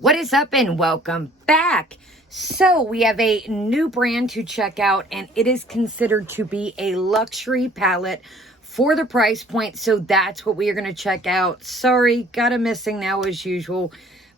What is up and welcome back. So we have a new brand to check out, and it is considered to be a luxury palette for the price point. So that's what we are going to check out. Sorry, got a missing now as usual,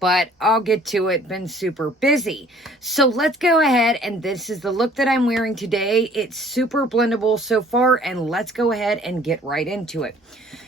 but I'll get to it. Been super busy. So let's go ahead, and this is the look that I'm wearing today. It's super blendable so far, and let's go ahead and get right into it.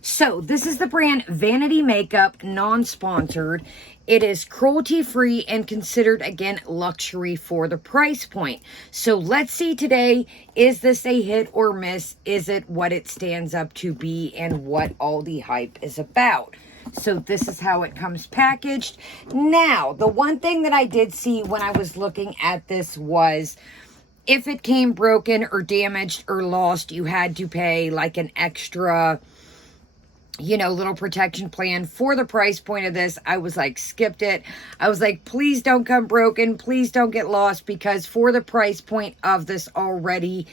So this is the brand Vanity Makeup, non-sponsored. It is cruelty-free and considered, again, luxury for the price point. So let's see today, is this a hit or miss? Is it what it stands up to be and what all the hype is about? So this is how it comes packaged. Now, the one thing that I did see when I was looking at this was if it came broken or damaged or lost, you had to pay like an extra, little protection plan for the price point of this. I was like, skipped it. I was like, please don't come broken. Please don't get lost, because for the price point of this already,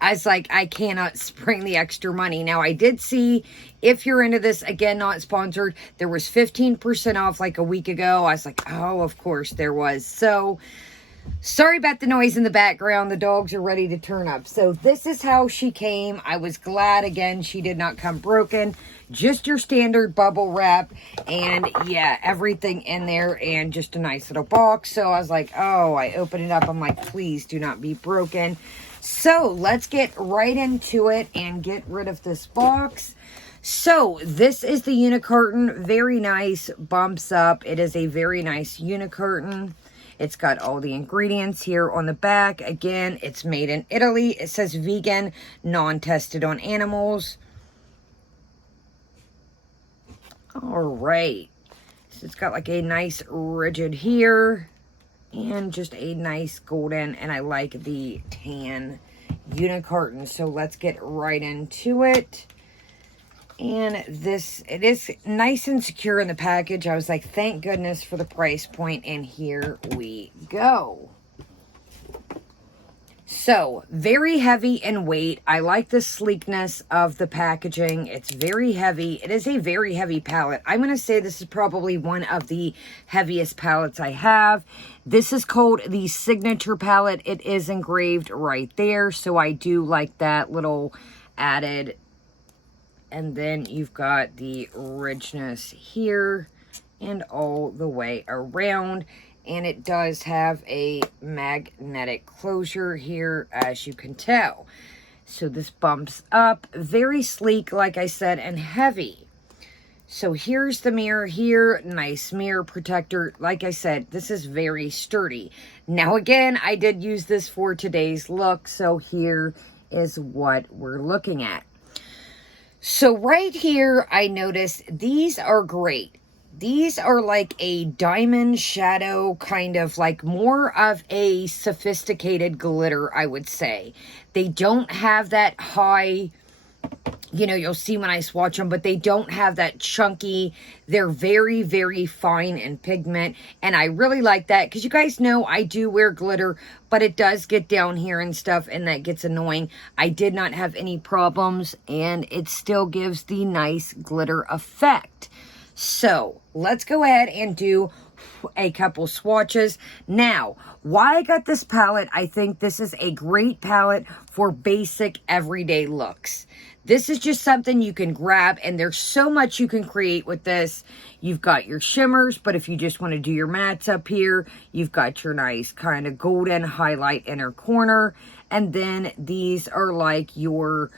I was like, I cannot spring the extra money. Now, I did see, if you're into this, again, not sponsored, there was 15% off like a week ago. I was like, oh, of course there was. So, sorry about the noise in the background. The dogs are ready to turn up. So this is how she came. I was glad, again, she did not come broken. Just your standard bubble wrap. And yeah, everything in there and just a nice little box. So I was like, oh, I opened it up. I'm like, please do not be broken. So let's get right into it and get rid of this box. So this is the unicarton. Very nice. Bumps up. It is a very nice unicarton. It's got all the ingredients here on the back. Again, it's made in Italy. It says vegan, non-tested on animals. All right. So it's got like a nice rigid here and just a nice golden, and I like the tan unicarton. So let's get right into it. And it is nice and secure in the package. I was like, thank goodness for the price point. And here we go. So, very heavy in weight. I like the sleekness of the packaging. It's very heavy. It is a very heavy palette. I'm going to say this is probably one of the heaviest palettes I have. This is called the Signature palette. It is engraved right there. So, I do like that little added. And then you've got the richness here and all the way around. And it does have a magnetic closure here, as you can tell. So this bumps up. Very sleek, like I said, and heavy. So here's the mirror here. Nice mirror protector. Like I said, this is very sturdy. Now again, I did use this for today's look. So here is what we're looking at. So right here, I noticed these are great. These are like a diamond shadow, kind of like more of a sophisticated glitter, I would say. They don't have that high, you'll see when I swatch them, but they don't have that chunky. They're very, very fine in pigment, and I really like that, because you guys know I do wear glitter, but it does get down here and stuff, and that gets annoying. I did not have any problems, and it still gives the nice glitter effect. So let's go ahead and do a couple swatches. Now, why I got this palette, I think this is a great palette for basic everyday looks. This is just something you can grab, and there's so much you can create with this. You've got your shimmers, but if you just want to do your mattes up here, you've got your nice kind of golden highlight inner corner. And then these are like your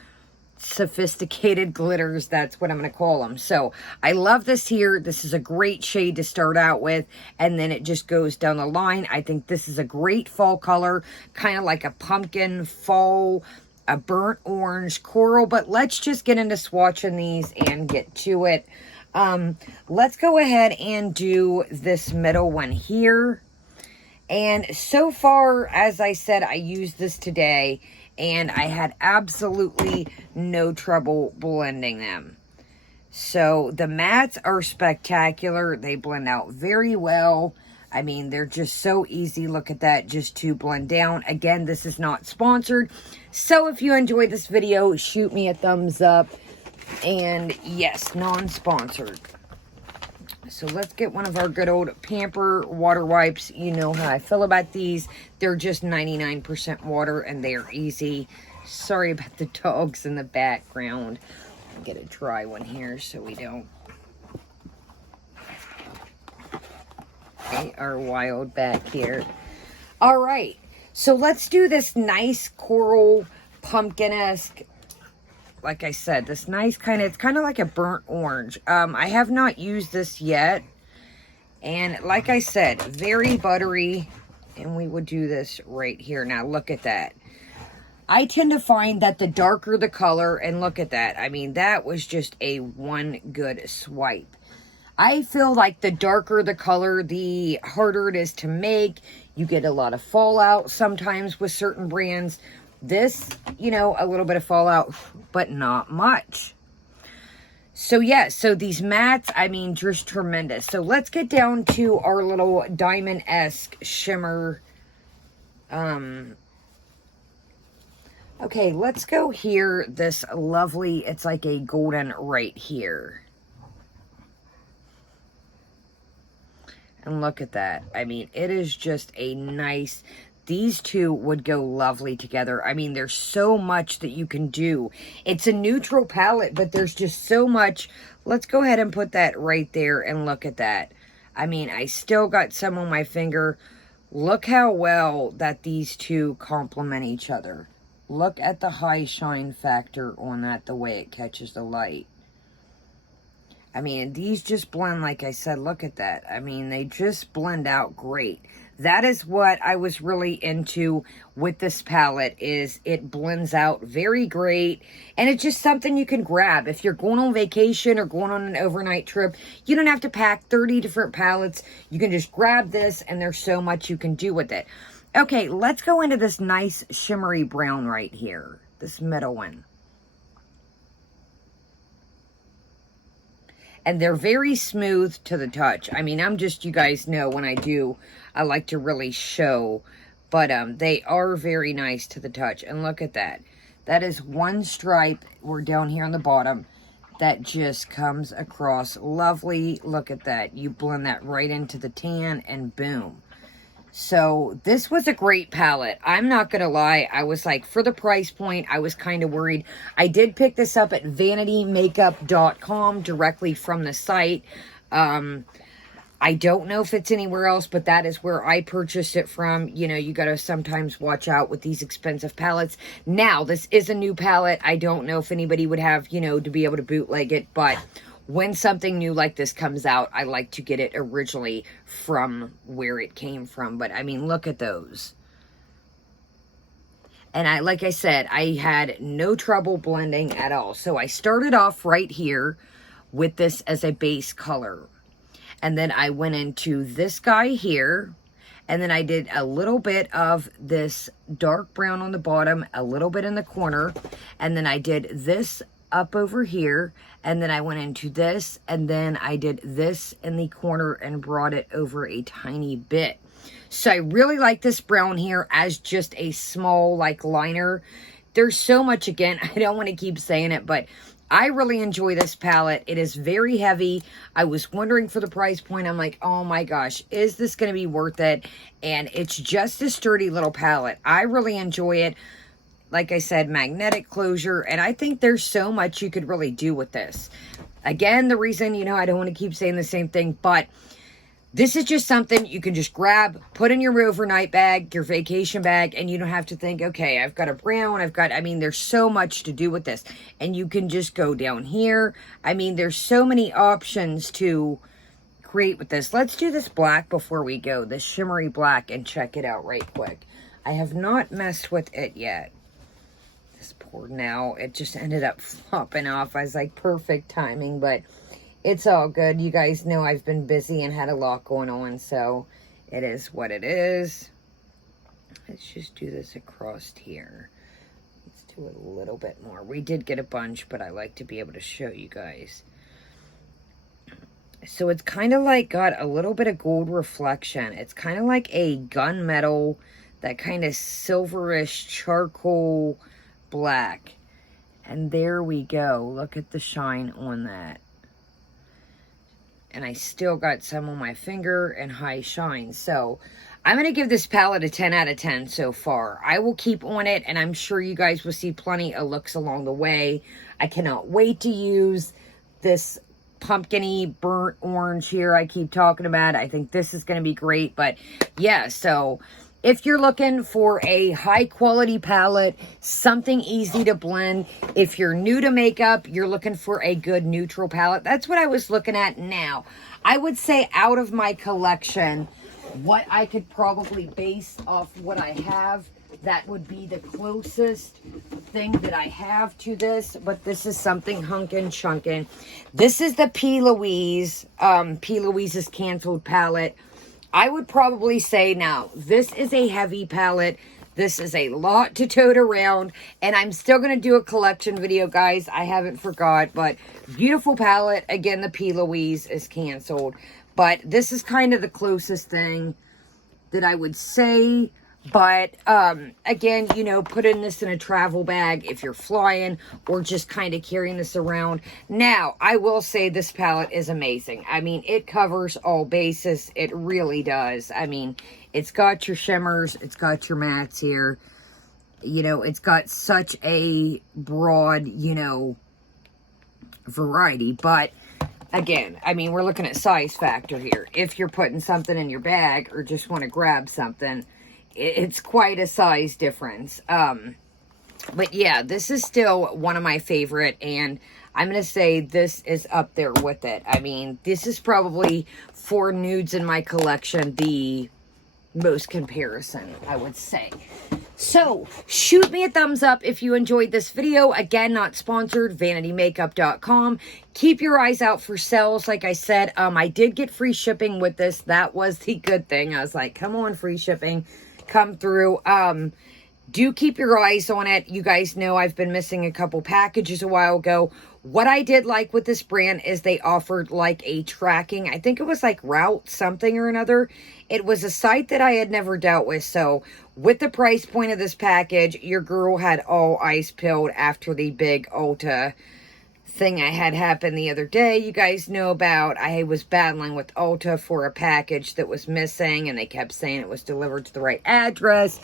sophisticated glitters. That's what I'm going to call them. So I love this here. This is a great shade to start out with, and then it just goes down the line. I think this is a great fall color, kind of like a pumpkin fall, a burnt orange coral. But let's just get into swatching these and get to it. Let's go ahead and do this middle one here. And so far, as I said, I used this today, and I had absolutely no trouble blending them. So the mattes are spectacular. They blend out very well. I mean, they're just so easy. Look at that, just to blend down. Again, this is not sponsored. So if you enjoyed this video, shoot me a thumbs up. And yes, non-sponsored. So let's get one of our good old Pamper water wipes. You know how I feel about these. They're just 99% water and they're easy. Sorry about the dogs in the background. I'll get a dry one here so we don't. They are wild back here. All right. So let's do this nice coral pumpkin-esque, like I said, this nice it's kind of like a burnt orange. I have not used this yet. And like I said, very buttery. And we would do this right here. Now look at that. I tend to find that the darker the color, and look at that. I mean, that was just a one good swipe. I feel like the darker the color, the harder it is to make. You get a lot of fallout sometimes with certain brands. This, you know, a little bit of fallout, but not much. So yeah, so these mattes, I mean, just tremendous. So let's get down to our little diamond-esque shimmer. Okay, let's go here. This lovely, it's like a golden right here. And look at that. I mean, it is just a nice, these two would go lovely together. I mean, there's so much that you can do. It's a neutral palette, but there's just so much. Let's go ahead and put that right there and look at that. I mean, I still got some on my finger. Look how well that these two complement each other. Look at the high shine factor on that, the way it catches the light. I mean, these just blend, like I said, look at that. I mean, they just blend out great. That is what I was really into with this palette, is it blends out very great. And it's just something you can grab. If you're going on vacation or going on an overnight trip, you don't have to pack 30 different palettes. You can just grab this, and there's so much you can do with it. Okay, let's go into this nice shimmery brown right here. This middle one. And they're very smooth to the touch. I mean, I'm just, you guys know when I do, I like to really show. But they are very nice to the touch. And look at that. That is one stripe. We're down here on the bottom. That just comes across lovely. Look at that. You blend that right into the tan and boom. So this was a great palette. I'm not going to lie. I was like, for the price point, I was kind of worried. I did pick this up at vanitymakeup.com directly from the site. I don't know if it's anywhere else, but that is where I purchased it from. You know, you got to sometimes watch out with these expensive palettes. Now, this is a new palette. I don't know if anybody would have, you know, to be able to bootleg it, but when something new like this comes out, I like to get it originally from where it came from. But, I mean, look at those. And like I said, I had no trouble blending at all. So, I started off right here with this as a base color. And then I went into this guy here. And then I did a little bit of this dark brown on the bottom, a little bit in the corner. And then I did this up over here, and then I went into this, and then I did this in the corner and brought it over a tiny bit. So I really like this brown here as just a small like liner. There's so much, again, I don't want to keep saying it, but I really enjoy this palette. It is very heavy. I was wondering for the price point. I'm like, oh my gosh, is this going to be worth it? And it's just a sturdy little palette. I really enjoy it. Like I said, magnetic closure, and I think there's so much you could really do with this. Again, the reason, you know, I don't want to keep saying the same thing, but this is just something you can just grab, put in your overnight bag, your vacation bag, and you don't have to think, okay, I've got a brown, I mean, there's so much to do with this. And you can just go down here. I mean, there's so many options to create with this. Let's do this black before we go, this shimmery black, and check it out right quick. I have not messed with it yet. Now it just ended up flopping off. I was like, perfect timing, but it's all good. You guys know I've been busy and had a lot going on, so it is what it is. Let's just do this across here. Let's do a little bit more. We did get a bunch, but I like to be able to show you guys. So it's kind of like got a little bit of gold reflection. It's kind of like a gunmetal, that kind of silverish charcoal black. And there we go. Look at the shine on that. and I still got some on my finger and high shine. So I'm going to give this palette a 10 out of 10 so far. I will keep on it, and I'm sure you guys will see plenty of looks along the way. I cannot wait to use this pumpkin-y burnt orange here I keep talking about. I think this is going to be great. But yeah, so if you're looking for a high quality palette, something easy to blend, if you're new to makeup, you're looking for a good neutral palette. That's what I was looking at now. I would say out of my collection, what I could probably base off what I have, that would be the closest thing that I have to this. But this is something hunkin' chunkin'. This is the P. Louise. P. Louise's Canceled palette. I would probably say now, this is a heavy palette. This is a lot to tote around. And I'm still going to do a collection video, guys. I haven't forgot. But beautiful palette. Again, the P. Louise is Canceled. But this is kind of the closest thing that I would say. But, again, you know, putting this in a travel bag if you're flying or just kind of carrying this around. Now, I will say this palette is amazing. I mean, it covers all bases. It really does. I mean, it's got your shimmers. It's got your mattes here. You know, it's got such a broad, you know, variety. But again, I mean, we're looking at size factor here. If you're putting something in your bag or just want to grab something, it's quite a size difference. But yeah, this is still one of my favorite, and I'm going to say this is up there with it. I mean, this is probably, for nudes in my collection, the most comparison, I would say. So, shoot me a thumbs up if you enjoyed this video. Again, not sponsored, vanitymakeup.com. Keep your eyes out for sales. Like I said, I did get free shipping with this. That was the good thing. I was like, come on, free shipping, come through. Do keep your eyes on it. You guys know I've been missing a couple packages a while ago. What I did like with this brand is they offered like a tracking. I think it was like Route something or another. It was a site that I had never dealt with. So with the price point of this package, your girl had all ice pilled after the big Ulta thing I had happen the other day. You guys know about, I was battling with Ulta for a package that was missing, and they kept saying it was delivered to the right address.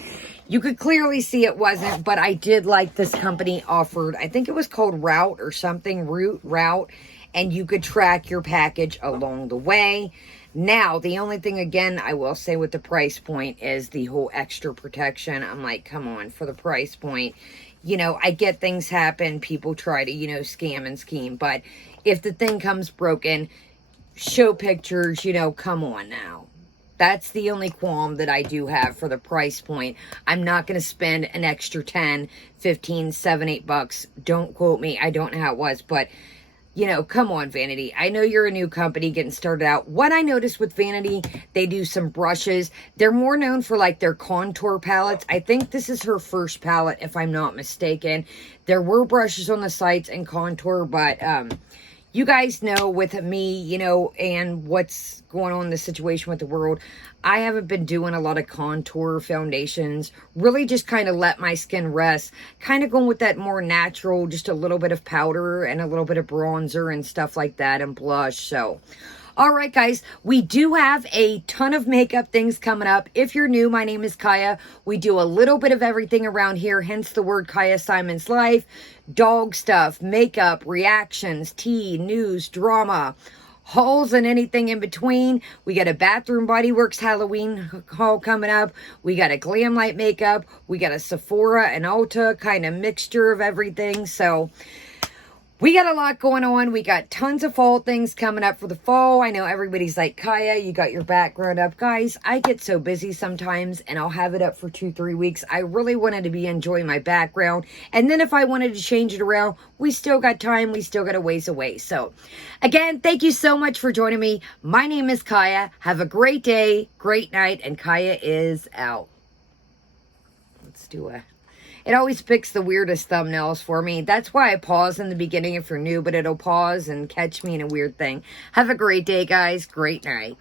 You could clearly see it wasn't, but I did like this company offered, I think it was called Route or something, Route, and you could track your package along the way. Now, the only thing, again, I will say with the price point is the whole extra protection. I'm like, come on, for the price point. You know, I get things happen. People try to, you know, scam and scheme. But if the thing comes broken, show pictures, you know, come on now. That's the only qualm that I do have for the price point. I'm not going to spend an extra 10, 15, 7, 8 bucks. Don't quote me. I don't know how it was, but you know, come on, Vanity. I know you're a new company getting started out. What I noticed with Vanity, they do some brushes. They're more known for, like, their contour palettes. I think this is her first palette, if I'm not mistaken. There were brushes on the sites and contour, but you guys know with me, you know, and what's going on in the situation with the world, I haven't been doing a lot of contour foundations. Really just kind of let my skin rest. Kind of going with that more natural, just a little bit of powder and a little bit of bronzer and stuff like that and blush. So, all right, guys, we do have a ton of makeup things coming up. If you're new, my name is Kaya. We do a little bit of everything around here, hence the word Kaya Simon's Life. Dog stuff, makeup, reactions, tea, news, drama, hauls, and anything in between. We got a Bathroom Body Works Halloween haul coming up. We got a Glam Light makeup. We got a Sephora and Ulta kind of mixture of everything. So we got a lot going on. We got tons of fall things coming up for the fall. I know everybody's like, Kaya, you got your background up. Guys, I get so busy sometimes, and I'll have it up for 2-3 weeks. I really wanted to be enjoying my background. And then if I wanted to change it around, we still got time. We still got a ways away. So, again, thank you so much for joining me. My name is Kaya. Have a great day, great night, and Kaya is out. Let's do a... It always picks the weirdest thumbnails for me. That's why I pause in the beginning if you're new, but it'll pause and catch me in a weird thing. Have a great day, guys. Great night.